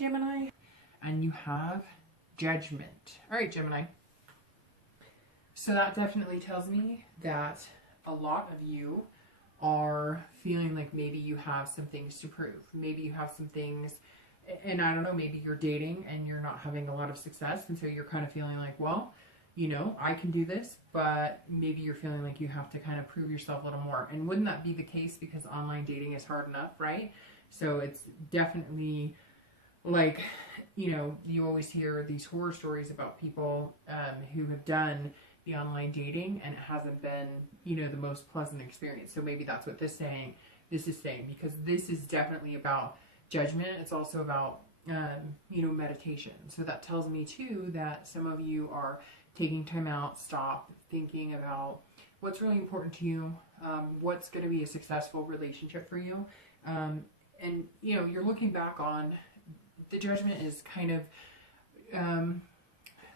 Gemini. And you have Judgment. All right, Gemini. So that definitely tells me that a lot of you are feeling like maybe you have some things to prove. Maybe you have some things, and I don't know, maybe you're dating and you're not having a lot of success. And so you're kind of feeling like, well, you know, I can do this, but maybe you're feeling like you have to kind of prove yourself a little more. And wouldn't that be the case? Because online dating is hard enough, right? So it's definitely like, you know, you always hear these horror stories about people who have done the online dating and it hasn't been, you know, the most pleasant experience. So maybe that's what this is saying, because this is definitely about judgment. It's also about, you know, meditation. So that tells me too that some of you are taking time out, stop thinking about what's really important to you, what's going to be a successful relationship for you. And, you know, you're looking back on the judgment is kind of,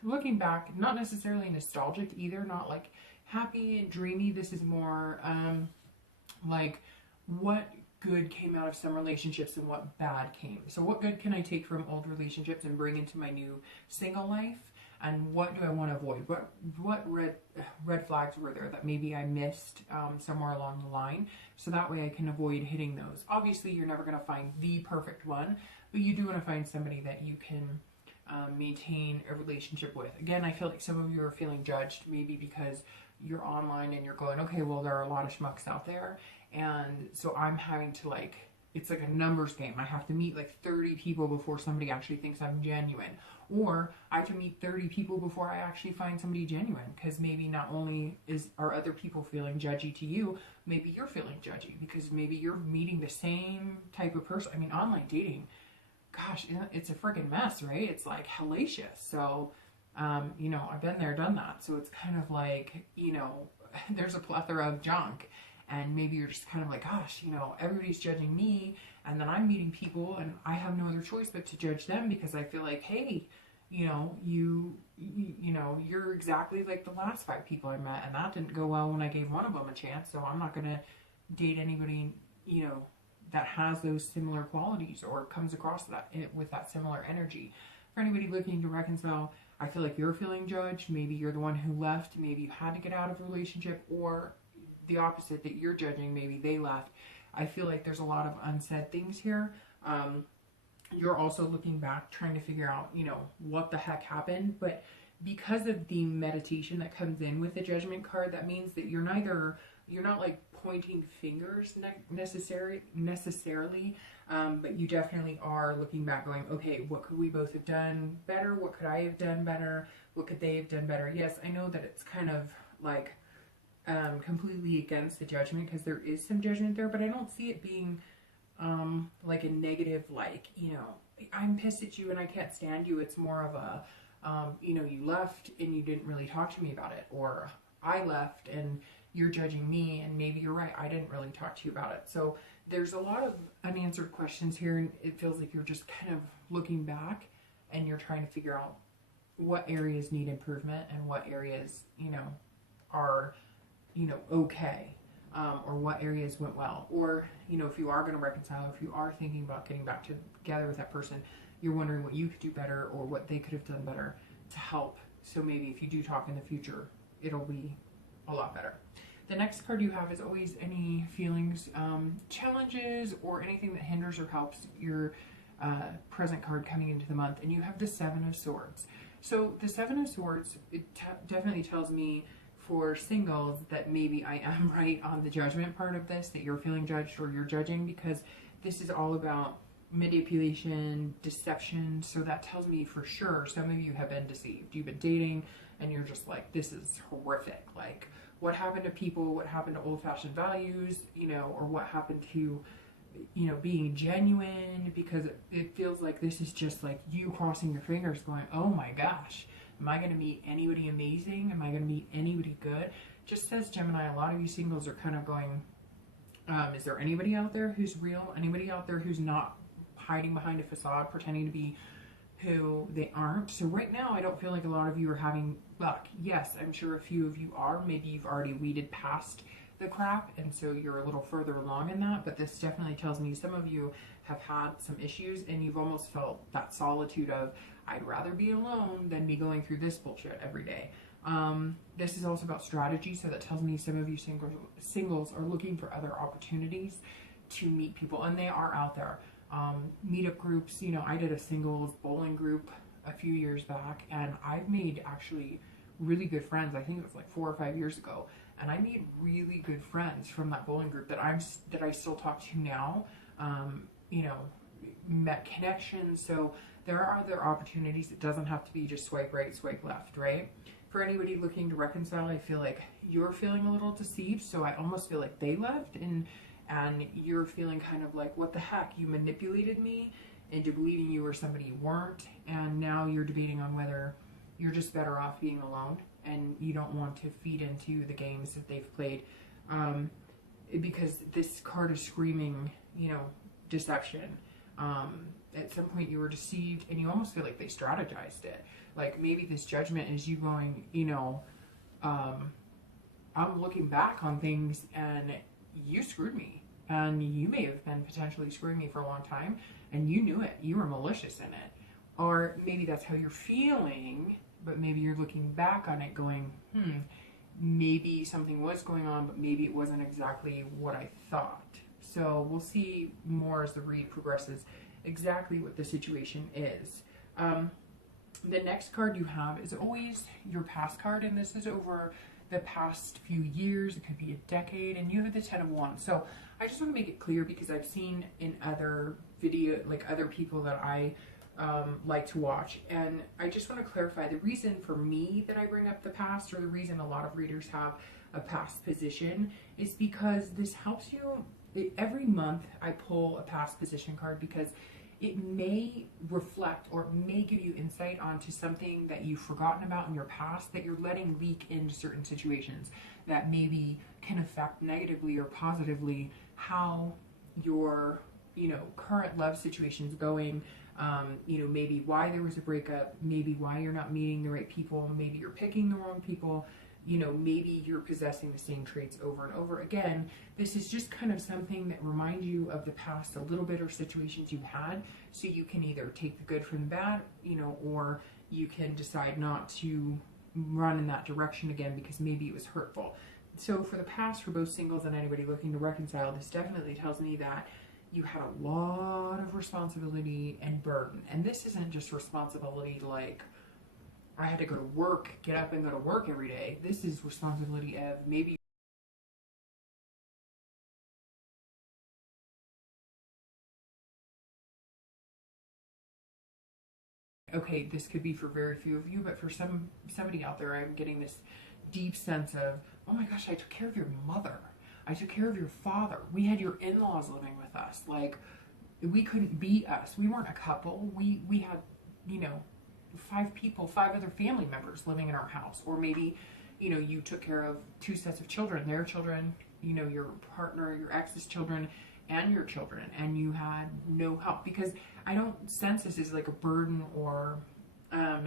looking back, not necessarily nostalgic either, not like happy and dreamy. This is more like what good came out of some relationships and what bad came. So what good can I take from old relationships and bring into my new single life? And what do I want to avoid? What red flags were there that maybe I missed somewhere along the line? So that way I can avoid hitting those. Obviously, you're never going to find the perfect one, but you do want to find somebody that you can maintain a relationship with. Again, I feel like some of you are feeling judged, maybe because you're online and you're going, okay, well, there are a lot of schmucks out there. And so I'm having to like, it's like a numbers game. I have to meet like 30 people before somebody actually thinks I'm genuine. Or I have to meet 30 people before I actually find somebody genuine. Because maybe not only are other people feeling judgy to you, maybe you're feeling judgy because maybe you're meeting the same type of person. I mean, online dating, gosh, it's a freaking mess, right? It's like hellacious. So, you know, I've been there, done that. So it's kind of like, you know, there's a plethora of junk. And maybe you're just kind of like, gosh, you know, everybody's judging me. And then I'm meeting people and I have no other choice but to judge them because I feel like, hey, you know, you know, you're exactly like the last 5 people I met. And that didn't go well when I gave one of them a chance. So I'm not going to date anybody, you know, that has those similar qualities or comes across that with that similar energy. For anybody looking to reconcile, I feel like you're feeling judged. Maybe you're the one who left. Maybe you had to get out of a relationship, or the opposite, that you're judging, maybe they left. I feel like there's a lot of unsaid things here. You're also looking back, trying to figure out, you know, what the heck happened. But because of the meditation that comes in with the Judgment card, that means that you're not like pointing fingers necessarily, but you definitely are looking back going, okay, what could we both have done better? What could I have done better? What could they have done better? Yes, I know that it's kind of like completely against the judgment because there is some judgment there, but I don't see it being like a negative, like, you know, I'm pissed at you and I can't stand you. It's more of a, you know, you left and you didn't really talk to me about it, or I left and you're judging me and maybe you're right, I didn't really talk to you about it. So there's a lot of unanswered questions here, and it feels like you're just kind of looking back and you're trying to figure out what areas need improvement and what areas, you know, are, you know, okay, or what areas went well. Or, you know, if you are going to reconcile, if you are thinking about getting back together with that person, you're wondering what you could do better or what they could have done better to help. So maybe if you do talk in the future, it'll be a lot better. The next card you have is always any feelings, challenges, or anything that hinders or helps your present card coming into the month. And you have the 7 of Swords. So the 7 of Swords, it definitely tells me for singles that maybe I am right on the judgment part of this, that you're feeling judged or you're judging, because this is all about manipulation, deception. So that tells me for sure some of you have been deceived. You've been dating and you're just like, this is horrific. Like, what happened to people? What happened to old-fashioned values? You know, or what happened to, you know, being genuine? Because it feels like this is just like you crossing your fingers going, oh my gosh, am I going to meet anybody amazing? Am I going to meet anybody good? Just says, Gemini, a lot of you singles are kind of going, is there anybody out there who's real? Anybody out there who's not hiding behind a facade, pretending to be who they aren't? So right now, I don't feel like a lot of you are having luck. Yes, I'm sure a few of you are. Maybe you've already weeded past the crap, and so you're a little further along in that. But this definitely tells me some of you have had some issues and you've almost felt that solitude of, I'd rather be alone than be going through this bullshit every day. This is also about strategy, so that tells me some of you singles are looking for other opportunities to meet people, and they are out there. Meetup groups, you know, I did a singles bowling group a few years back, and I've made actually really good friends. I think it was like 4 or 5 years ago, and I made really good friends from that bowling group that I still talk to now. You know, met connections. So there are other opportunities. It doesn't have to be just swipe right, swipe left, right? For anybody looking to reconcile, I feel like you're feeling a little deceived, so I almost feel like they left, and you're feeling kind of like, what the heck, you manipulated me into believing you were somebody you weren't, and now you're debating on whether you're just better off being alone, and you don't want to feed into the games that they've played, because this card is screaming, you know, deception. At some point you were deceived, and you almost feel like they strategized it. Like maybe this judgment is you going, you know, I'm looking back on things and you screwed me, and you may have been potentially screwing me for a long time and you knew it, you were malicious in it. Or maybe that's how you're feeling, but maybe you're looking back on it going, maybe something was going on, but maybe it wasn't exactly what I thought. So we'll see more as the read progresses exactly what the situation is. The next card you have is always your past card, and this is over the past few years. It could be a decade, and you have the 10 of Wands. So I just want to make it clear, because I've seen in other video, like other people that I like to watch, and I just want to clarify the reason for me that I bring up the past, or the reason a lot of readers have a past position, is because this helps you. Every month I pull a past position card because it may reflect or may give you insight onto something that you've forgotten about in your past that you're letting leak into certain situations that maybe can affect negatively or positively how your, you know, current love situation is going. You know, maybe why there was a breakup, maybe why you're not meeting the right people, maybe you're picking the wrong people, you know, maybe you're possessing the same traits over and over again. This is just kind of something that reminds you of the past a little bit, or situations you had, so you can either take the good from the bad, you know, or you can decide not to run in that direction again because maybe it was hurtful. So for the past, for both singles and anybody looking to reconcile, this definitely tells me that you had a lot of responsibility and burden. And this isn't just responsibility like, I had to go to work, get up and go to work every day. This is responsibility of maybe okay, this could be for very few of you, but for somebody out there, I'm getting this deep sense of, oh my gosh, I took care of your mother. I took care of your father. We had your in-laws living with us. Like, we couldn't be us. We weren't a couple. We had, you know, 5 people, 5 other family members living in our house. Or maybe, you know, you took care of 2 sets of children, their children, you know, your partner, your ex's children, and your children, and you had no help. Because I don't sense this as like a burden or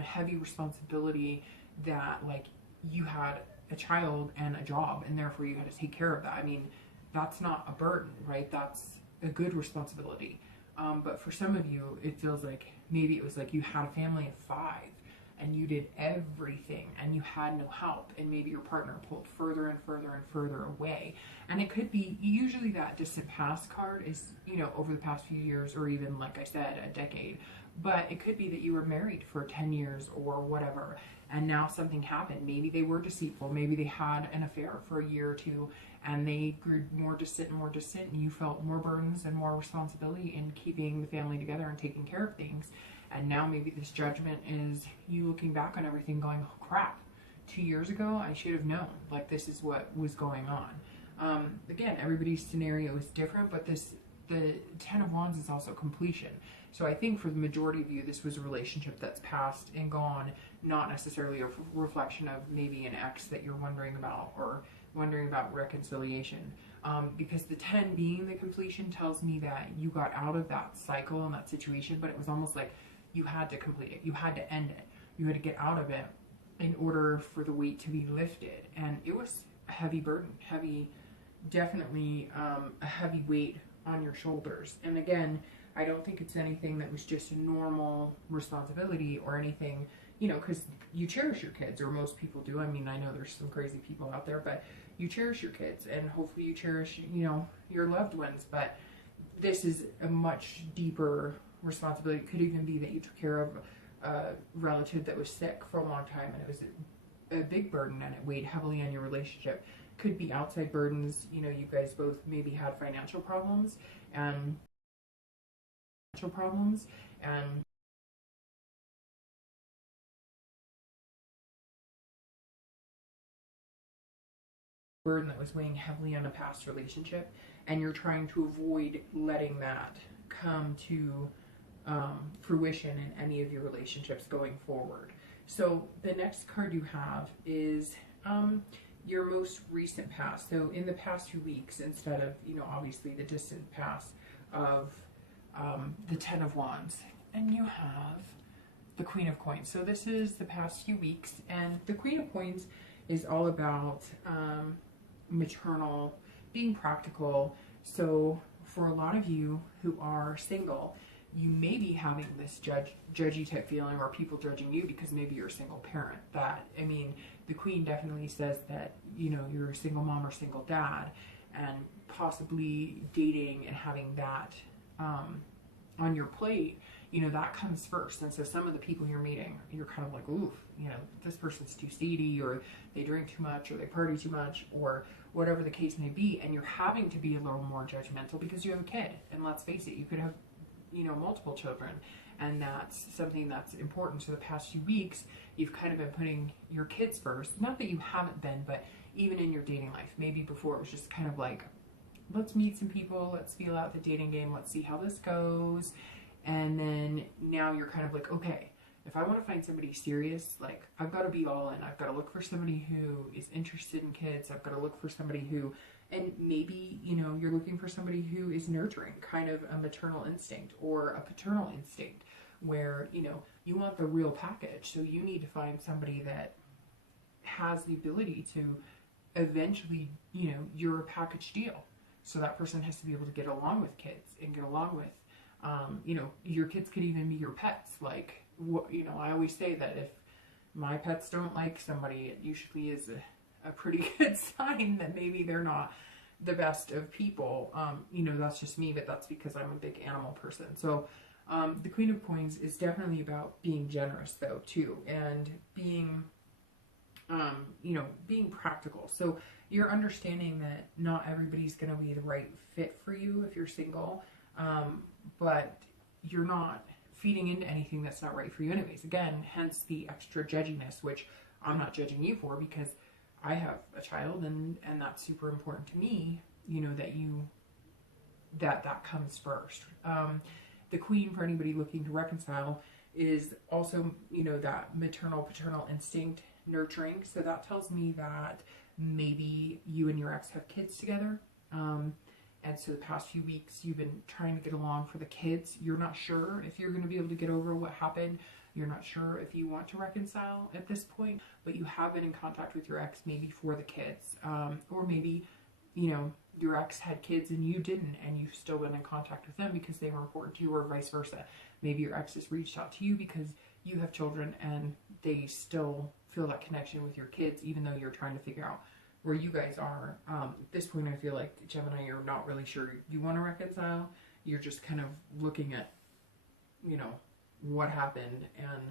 heavy responsibility that like you had a child and a job and therefore you had to take care of that. I mean, that's not a burden, right? That's a good responsibility. But for some of you, it feels like maybe it was like you had a family of 5 and you did everything and you had no help, and maybe your partner pulled further and further and further away. And it could be, usually that distant past card is, you know, over the past few years, or even, like I said, a decade. But it could be that you were married for 10 years or whatever, and now something happened. Maybe they were deceitful, maybe they had an affair for a year or 2, and they grew more distant and more distant, and you felt more burdens and more responsibility in keeping the family together and taking care of things. And now maybe this judgment is you looking back on everything going, oh crap, 2 years ago I should have known, like this is what was going on. Again, everybody's scenario is different, but the 10 of Wands is also completion. So I think for the majority of you, this was a relationship that's passed and gone, not necessarily a reflection of maybe an ex that you're wondering about or wondering about reconciliation. Because the 10 being the completion tells me that you got out of that cycle and that situation, but it was almost like you had to complete it. You had to end it. You had to get out of it in order for the weight to be lifted. And it was a heavy burden, heavy definitely a heavy weight on your shoulders. And again, I don't think it's anything that was just a normal responsibility or anything, you know, because you cherish your kids, or most people do. I mean, I know there's some crazy people out there, but you cherish your kids, and hopefully you cherish, you know, your loved ones. But this is a much deeper responsibility. It could even be that you took care of a relative that was sick for a long time, and it was a big burden, and it weighed heavily on your relationship. Could be outside burdens. You know, you guys both maybe had financial problems and burden that was weighing heavily on a past relationship, and you're trying to avoid letting that come to fruition in any of your relationships going forward. So the next card you have is your most recent past. So in the past few weeks, instead of, you know, obviously the distant past of the Ten of Wands, and you have the Queen of Coins. So this is the past few weeks, and the Queen of Coins is all about maternal, being practical. So for a lot of you who are single, you may be having this judgy type feeling, or people judging you because maybe you're a single parent. That, I mean, the Queen definitely says that, you know, you're a single mom or single dad, and possibly dating and having that on your plate, you know, that comes first. And so some of the people you're meeting, you're kind of like, oof, you know, this person's too seedy, or they drink too much, or they party too much, or whatever the case may be. And you're having to be a little more judgmental because you have a kid. And let's face it, you could have, you know, multiple children, and that's something that's important. So the past few weeks, you've kind of been putting your kids first. Not that you haven't been, but even in your dating life, maybe before it was just kind of like, let's meet some people, let's feel out the dating game, let's see how this goes. And then now you're kind of like, okay, if I want to find somebody serious, like, I've got to be all in. I've got to look for somebody who is interested in kids. I've got to look for somebody who, and maybe, you know, you're looking for somebody who is nurturing, kind of a maternal instinct or a paternal instinct, where, you know, you want the real package. So you need to find somebody that has the ability to eventually, you know, you're a package deal. So that person has to be able to get along with kids and get along with, you know, your kids could even be your pets. Like, you know, I always say that if my pets don't like somebody, it usually is a pretty good sign that maybe they're not the best of people. You know, that's just me, but that's because I'm a big animal person. So the Queen of Coins is definitely about being generous, though, too, and being, you know, being practical. So you're understanding that not everybody's going to be the right fit for you if you're single, but you're not feeding into anything that's not right for you anyways. Again, hence the extra judginess, which I'm not judging you for, because I have a child, and that's super important to me, you know, that comes first. The Queen, for anybody looking to reconcile, is also, you know, that maternal, paternal instinct, nurturing. So that tells me that maybe you and your ex have kids together. And so the past few weeks, you've been trying to get along for the kids. You're not sure if you're going to be able to get over what happened. You're not sure if you want to reconcile at this point, but you have been in contact with your ex maybe for the kids. Or maybe, you know, your ex had kids and you didn't, and you've still been in contact with them because they were important to you, or vice versa. Maybe your ex has reached out to you because you have children and they still feel that connection with your kids, even though you're trying to figure out where you guys are. At this point, I feel like, Gemini, you're not really sure you want to reconcile. You're just kind of looking at, you know, what happened and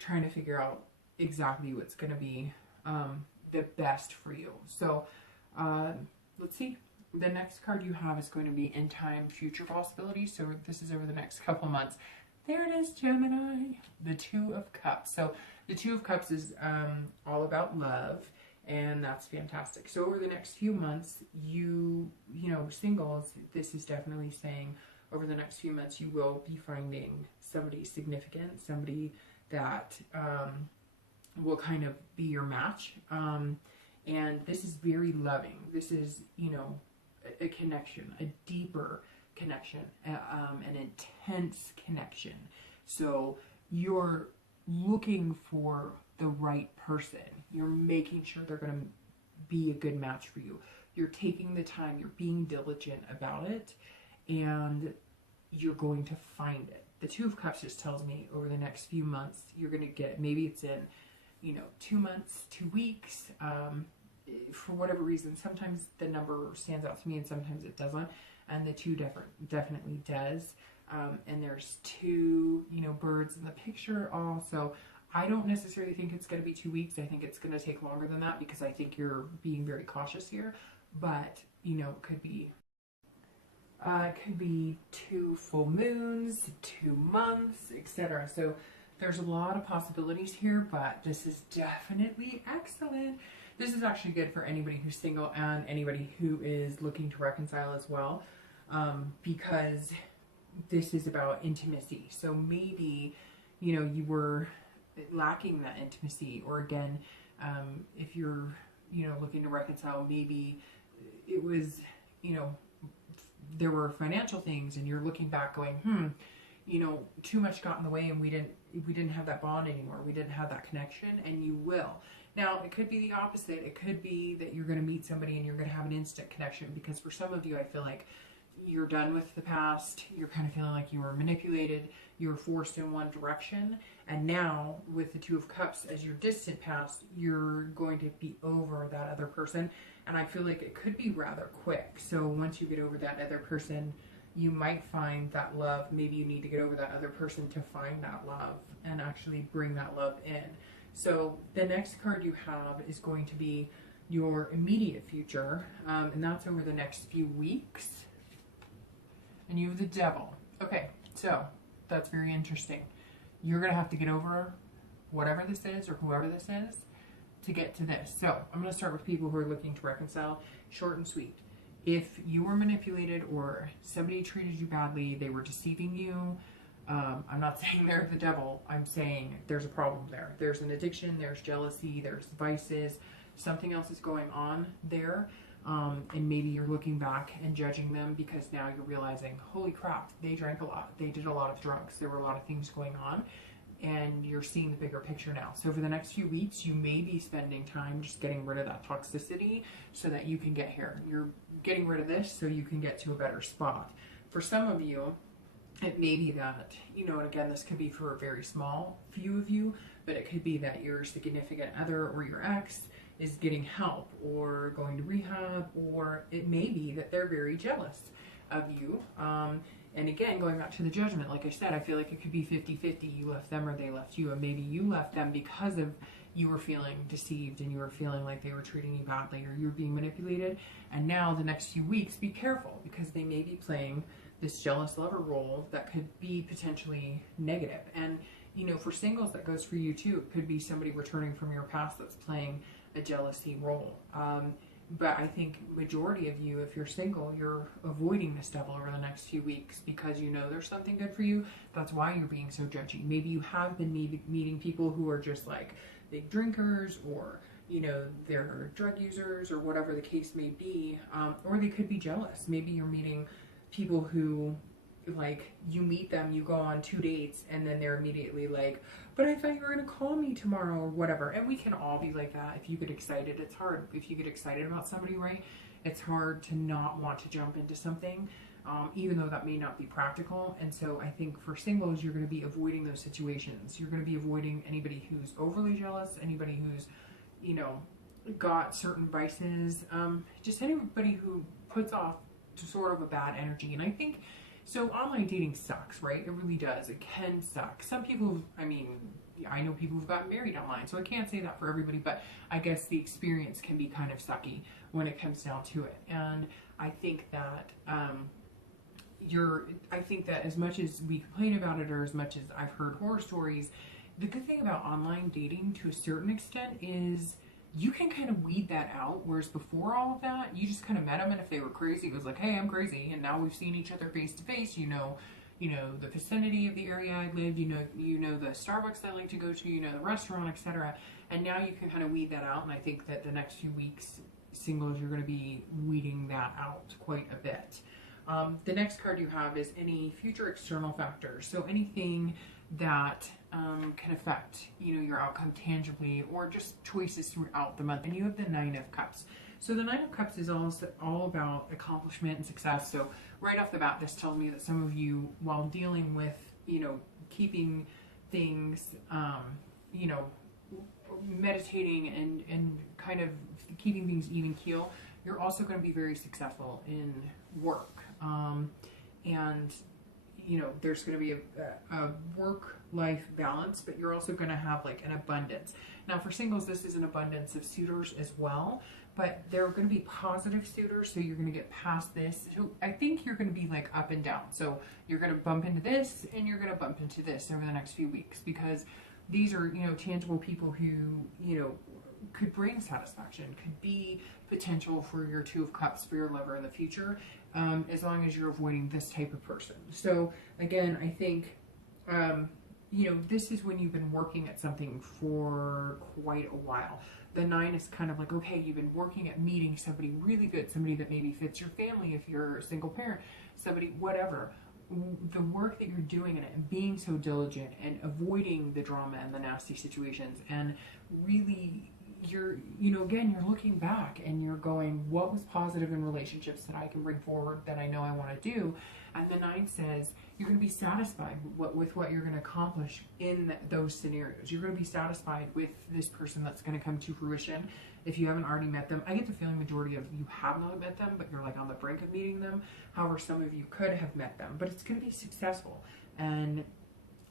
trying to figure out exactly what's going to be the best for you. So let's see. The next card you have is going to be in time, future possibilities. So this is over the next couple months. There it is, Gemini. The Two of Cups. So the Two of Cups is all about love. And that's fantastic. So over the next few months, you know, singles, this is definitely saying over the next few months, you will be finding somebody significant, somebody that will kind of be your match. And this is very loving. This is, you know, a connection, a deeper connection, an intense connection. So you're looking for the right person. You're making sure they're going to be a good match for you. you're taking the time, you're being diligent about it, and you're going to find it. The Two of Cups just tells me over the next few months, you're going to get it. Maybe it's in, 2 months, 2 weeks, for whatever reason. Sometimes the number stands out to me and sometimes it doesn't. And the two definitely does. And there's two, birds in the picture also. I don't necessarily think it's going to be 2 weeks. I think it's going to take longer than that because I think you're being very cautious here. But, it could be 2 full moons, 2 months, etc. So there's a lot of possibilities here, but this is definitely excellent. This is actually good for anybody who's single and anybody who is looking to reconcile as well, because this is about intimacy. So maybe, you were lacking that intimacy, or again, if you're, looking to reconcile, maybe it was, there were financial things and you're looking back going, too much got in the way and we didn't have that bond anymore. We didn't have that connection, and you will. Now, it could be the opposite. It could be that you're going to meet somebody and you're going to have an instant connection, because for some of you, I feel like you're done with the past. You're kind of feeling like you were manipulated. You were forced in one direction. And now with the Two of Cups as your distant past, you're going to be over that other person. And I feel like it could be rather quick. So once you get over that other person, you might find that love. Maybe you need to get over that other person to find that love and actually bring that love in. So the next card you have is going to be your immediate future. And that's over the next few weeks. And you have the Devil. Okay, so that's very interesting. You're going to have to get over whatever this is or whoever this is to get to this. So I'm going to start with people who are looking to reconcile. Short and sweet. If you were manipulated or somebody treated you badly, they were deceiving you, I'm not saying they're the devil. I'm saying there's a problem there. There's an addiction, there's jealousy, there's vices, something else is going on there. And maybe you're looking back and judging them because now you're realizing, holy crap, they drank a lot. They did a lot of drugs. There were a lot of things going on, and you're seeing the bigger picture now. So for the next few weeks, you may be spending time just getting rid of that toxicity so that you can get here. You're getting rid of this so you can get to a better spot. For some of you, it may be that, and again, this could be for a very small few of you, but it could be that your significant other or your ex is getting help or going to rehab, or it may be that they're very jealous of you. And again, going back to the Judgment, like I said, I feel like it could be 50-50. You left them or they left you, and maybe you left them because of you were feeling deceived and you were feeling like they were treating you badly or you were being manipulated. And now the next few weeks, be careful, because they may be playing this jealous lover role that could be potentially negative. And, for singles, that goes for you too. It could be somebody returning from your past that's playing a jealousy role. But I think majority of you, if you're single, you're avoiding this devil over the next few weeks because there's something good for you. That's why you're being so judgy. Maybe you have been meeting people who are just like big drinkers, or they're drug users, or whatever the case may be, or they could be jealous. Maybe you're meeting people who, like, you meet them, you go on 2 dates, and then they're immediately like, but I thought you were going to call me tomorrow, or whatever. And we can all be like that. If you get excited, it's hard. If you get excited about somebody, right, it's hard to not want to jump into something, even though that may not be practical. And so I think for singles, you're going to be avoiding those situations. You're going to be avoiding anybody who's overly jealous, anybody who's, got certain vices, just anybody who puts off sort of a bad energy. And I think, so online dating sucks, right? It really does. It can suck. Some people, I know people who've gotten married online, so I can't say that for everybody, but I guess the experience can be kind of sucky when it comes down to it. And I think that, I think that as much as we complain about it, or as much as I've heard horror stories, the good thing about online dating to a certain extent is you can kind of weed that out, whereas before all of that, you just kind of met them, and if they were crazy, it was like, hey, I'm crazy, and now we've seen each other face to face, the vicinity of the area I live, you know the Starbucks I like to go to, the restaurant, etc. And now you can kind of weed that out, and I think that the next few weeks, singles, you're going to be weeding that out quite a bit. The next card you have is any future external factors, so anything that can affect your outcome tangibly, or just choices throughout the month. And you have the Nine of Cups. So the Nine of Cups is all about accomplishment and success. So right off the bat, this tells me that some of you, while dealing with, you know, keeping things, you know, meditating and kind of keeping things even keel, you're also going to be very successful in work. And, you know, there's going to be a work-life balance, but you're also going to have like an abundance. Now for singles, this is an abundance of suitors as well, but they're going to be positive suitors, so you're going to get past this. So I think you're going to be like up and down. So you're going to bump into this and you're going to bump into this over the next few weeks, because these are, you know, tangible people who, you know, could bring satisfaction, could be potential for your Two of Cups, for your lover in the future, as long as you're avoiding this type of person. So again, I think, you know, this is when you've been working at something for quite a while. The Nine is kind of like, okay, you've been working at meeting somebody really good, somebody that maybe fits your family if you're a single parent, somebody, whatever. The work that you're doing in it and being so diligent and avoiding the drama and the nasty situations, and really you're, you know, again, you're looking back and you're going, what was positive in relationships that I can bring forward that I know I want to do? And the Nine says you're going to be satisfied with what you're going to accomplish in those scenarios. You're going to be satisfied with this person that's going to come to fruition. If you haven't already met them, I get the feeling majority of you have not met them, but you're like on the brink of meeting them. However, some of you could have met them, but it's going to be successful. And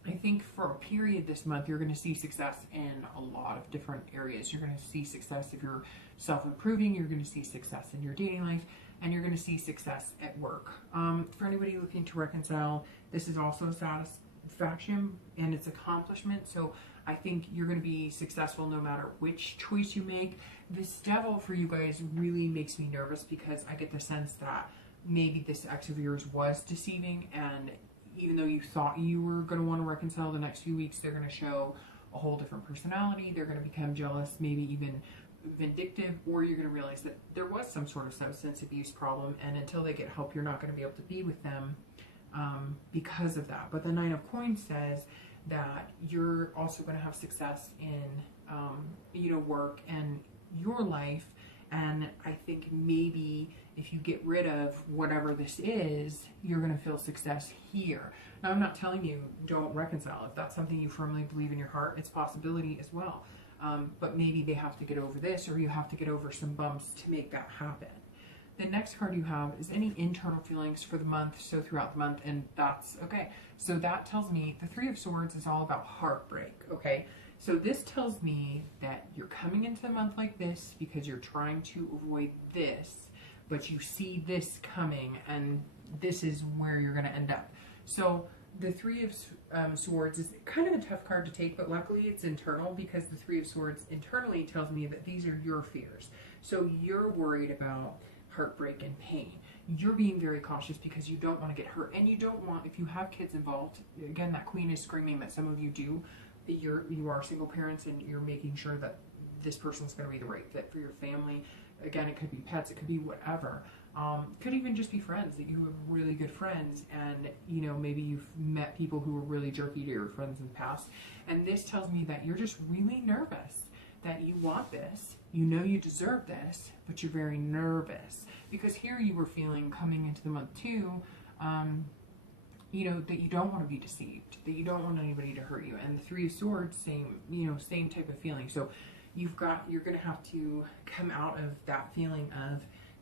I think for a period this month, you're going to see success in a lot of different areas. You're going to see success if you're self-improving. You're going to see success in your dating life, and you're going to see success at work. For anybody looking to reconcile, this is also satisfaction and it's accomplishment. So I think you're going to be successful no matter which choice you make. This Devil for you guys really makes me nervous, because I get the sense that maybe this ex of yours was deceiving, and even though you thought you were going to want to reconcile the next few weeks, they're going to show a whole different personality. They're going to become jealous, maybe even vindictive, or you're going to realize that there was some sort of substance abuse problem, and until they get help, you're not going to be able to be with them because of that. But the Nine of Coins says that you're also going to have success in, you know, work and your life. And I think maybe if you get rid of whatever this is, you're going to feel success here. Now, I'm not telling you don't reconcile. If that's something you firmly believe in your heart, it's a possibility as well. But maybe they have to get over this, or you have to get over some bumps to make that happen. The next card you have is any internal feelings for the month, so throughout the month, and that's okay. So that tells me the Three of Swords is all about heartbreak, okay? So this tells me that you're coming into the month like this because you're trying to avoid this, but you see this coming, and this is where you're going to end up. So the Three of Swords is kind of a tough card to take, but luckily it's internal, because the Three of Swords internally tells me that these are your fears. So you're worried about heartbreak and pain. You're being very cautious because you don't want to get hurt, and you don't want, if you have kids involved, again, that Queen is screaming that some of you do, you are single parents, and you're making sure that this person's going to be the right fit for your family. Again, it could be pets, it could be whatever. Could even just be friends, that you have really good friends, and you know, maybe you've met people who were really jerky to your friends in the past. And this tells me that you're just really nervous, that you want this, you know you deserve this, but you're very nervous. Because here you were feeling coming into the month too, you know, that you don't want to be deceived, that you don't want anybody to hurt you. And the Three of Swords, same, you know, same type of feeling. So you're going to have to come out of that feeling of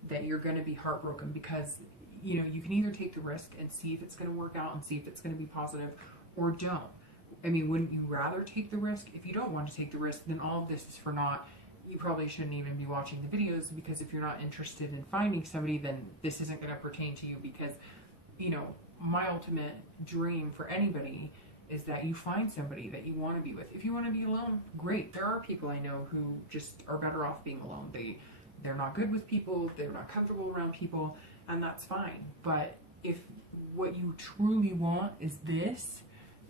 that you're going to be heartbroken, because, you know, you can either take the risk and see if it's going to work out and see if it's going to be positive, or don't. I mean, wouldn't you rather take the risk? If you don't want to take the risk, then all of this is for naught. You probably shouldn't even be watching the videos, because if you're not interested in finding somebody, then this isn't going to pertain to you. Because, you know, my ultimate dream for anybody is that you find somebody that you want to be with. If you want to be alone, great. There are people I know who just are better off being alone. They're not good with people, they're not comfortable around people, and that's fine. But if what you truly want is this,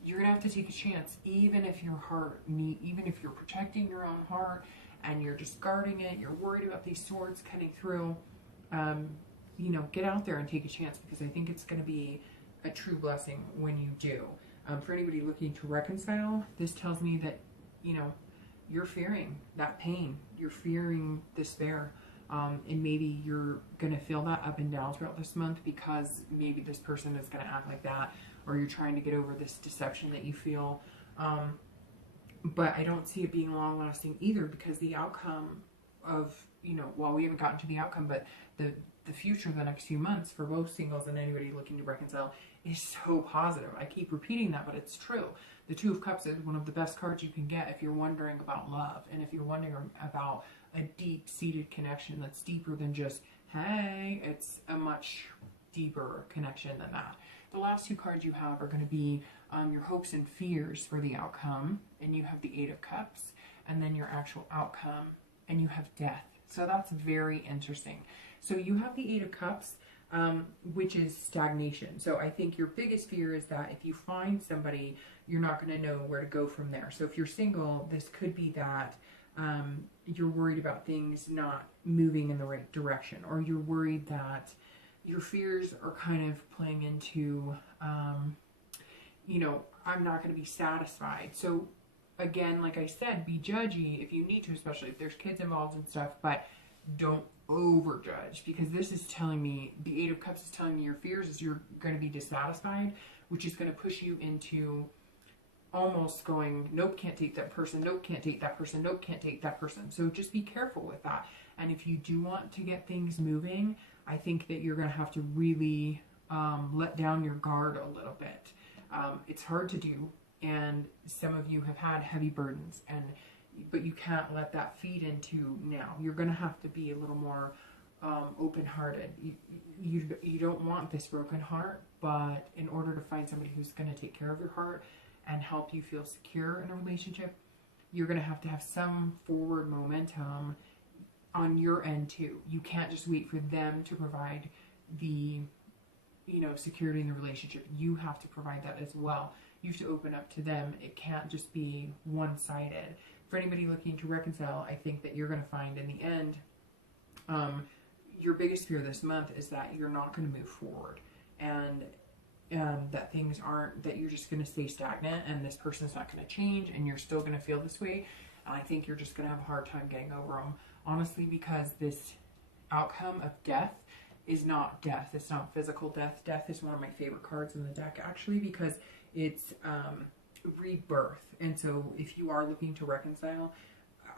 you're gonna have to take a chance, even if your heart, even if you're protecting your own heart and you're just guarding it, you're worried about these swords cutting through. You know, get out there and take a chance, because I think it's gonna be a true blessing when you do. For anybody looking to reconcile, this tells me that, you know, you're fearing that pain, you're fearing despair, And maybe you're going to feel that up and down throughout this month because maybe this person is going to act like that, or you're trying to get over this deception that you feel. But I don't see it being long lasting either, because the outcome of, you know, well, we haven't gotten to the outcome, but the future, the next few months for both singles and anybody looking to reconcile is so positive. I keep repeating that, but it's true. The Two of Cups is one of the best cards you can get if you're wondering about love, and if you're wondering about a deep-seated connection that's deeper than just, hey, it's a much deeper connection than that. The last two cards you have are going to be your hopes and fears for the outcome, and you have the Eight of Cups, and then your actual outcome, and you have death. So that's very interesting. So you have the Eight of Cups, which is stagnation. So I think your biggest fear is that if you find somebody, you're not going to know where to go from there. So if you're single, this could be that you're worried about things not moving in the right direction, or you're worried that your fears are kind of playing into, you know, I'm not going to be satisfied. So again, like I said, be judgy if you need to, especially if there's kids involved and stuff, but don't overjudge, because this is telling me, the Eight of Cups is telling me your fears is you're going to be dissatisfied, which is going to push you into almost going, nope, can't date that person, nope, can't date that person, nope, can't date that person. So just be careful with that. And if you do want to get things moving, I think that you're going to have to really let down your guard a little bit. It's hard to do, and some of you have had heavy burdens, but you can't let that feed into now. You're going to have to be a little more open-hearted. You don't want this broken heart, but in order to find somebody who's going to take care of your heart and help you feel secure in a relationship, you're going to have some forward momentum on your end too. You can't just wait for them to provide the, you know, security in the relationship. You have to provide that as well. You have to open up to them. It can't just be one-sided. For anybody looking to reconcile, I think that you're going to find in the end, your biggest fear this month is that you're not going to move forward, and that things aren't, that you're just going to stay stagnant, and this person's not going to change, and you're still going to feel this way. And I think you're just going to have a hard time getting over them, honestly, because this outcome of death is not death. It's not physical death. Death is one of my favorite cards in the deck, actually, because it's rebirth. And so if you are looking to reconcile,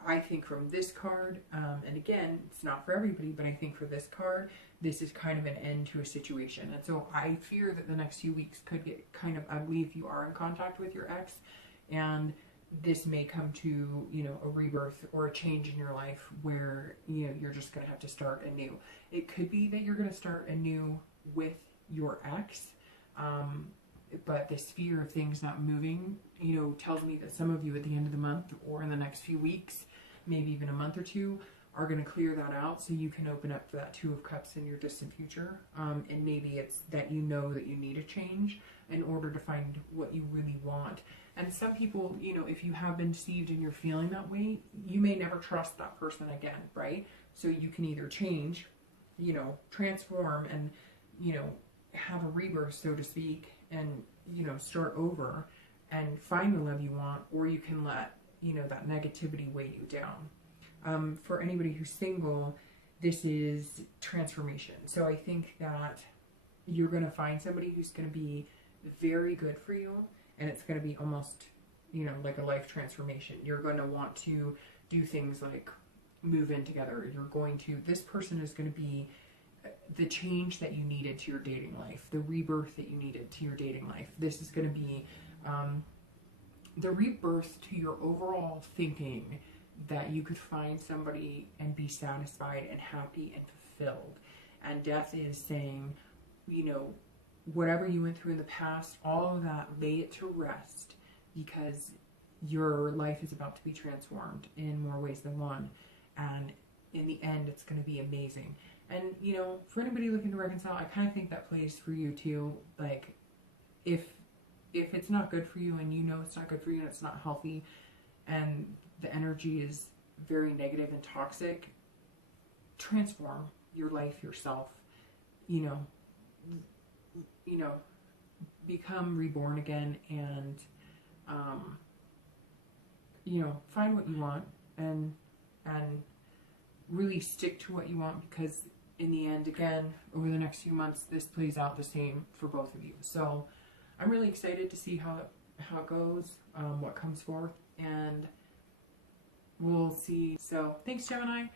I think from this card, and again, it's not for everybody, but I think for this card, this is kind of an end to a situation. And so I fear that the next few weeks could get kind of ugly if you are in contact with your ex, and this may come to, you know, a rebirth or a change in your life where, you know, you're just going to have to start anew. It could be that you're going to start anew with your ex, but this fear of things not moving, you know, tells me that some of you at the end of the month or in the next few weeks, maybe even a month or two, are going to clear that out so you can open up for that Two of Cups in your distant future. And maybe it's that you know that you need a change in order to find what you really want. And some people, you know, if you have been deceived and you're feeling that way, you may never trust that person again, right? So you can either change, you know, transform and, you know, have a rebirth, so to speak, and, you know, start over and find the love you want, or you can let, you know, that negativity weigh you down. For anybody who's single, this is transformation. So I think that you're going to find somebody who's going to be very good for you, and it's going to be almost, you know, like a life transformation. You're going to want to do things like move in together. You're going to, this person is going to be the change that you needed to your dating life, the rebirth that you needed to your dating life. This is going to be the rebirth to your overall thinking that you could find somebody and be satisfied and happy and fulfilled. And death is saying, you know, whatever you went through in the past, all of that, lay it to rest, because your life is about to be transformed in more ways than one. And in the end, it's going to be amazing. And, you know, for anybody looking to reconcile, I kind of think that plays for you too. Like, if it's not good for you and you know it's not good for you and it's not healthy and the energy is very negative and toxic, transform your life yourself, you know, become reborn again, and, you know, find what you want and really stick to what you want, because in the end, again, over the next few months, this plays out the same for both of you. So I'm really excited to see how it goes, what comes forth, and we'll see. So thanks, Gemini.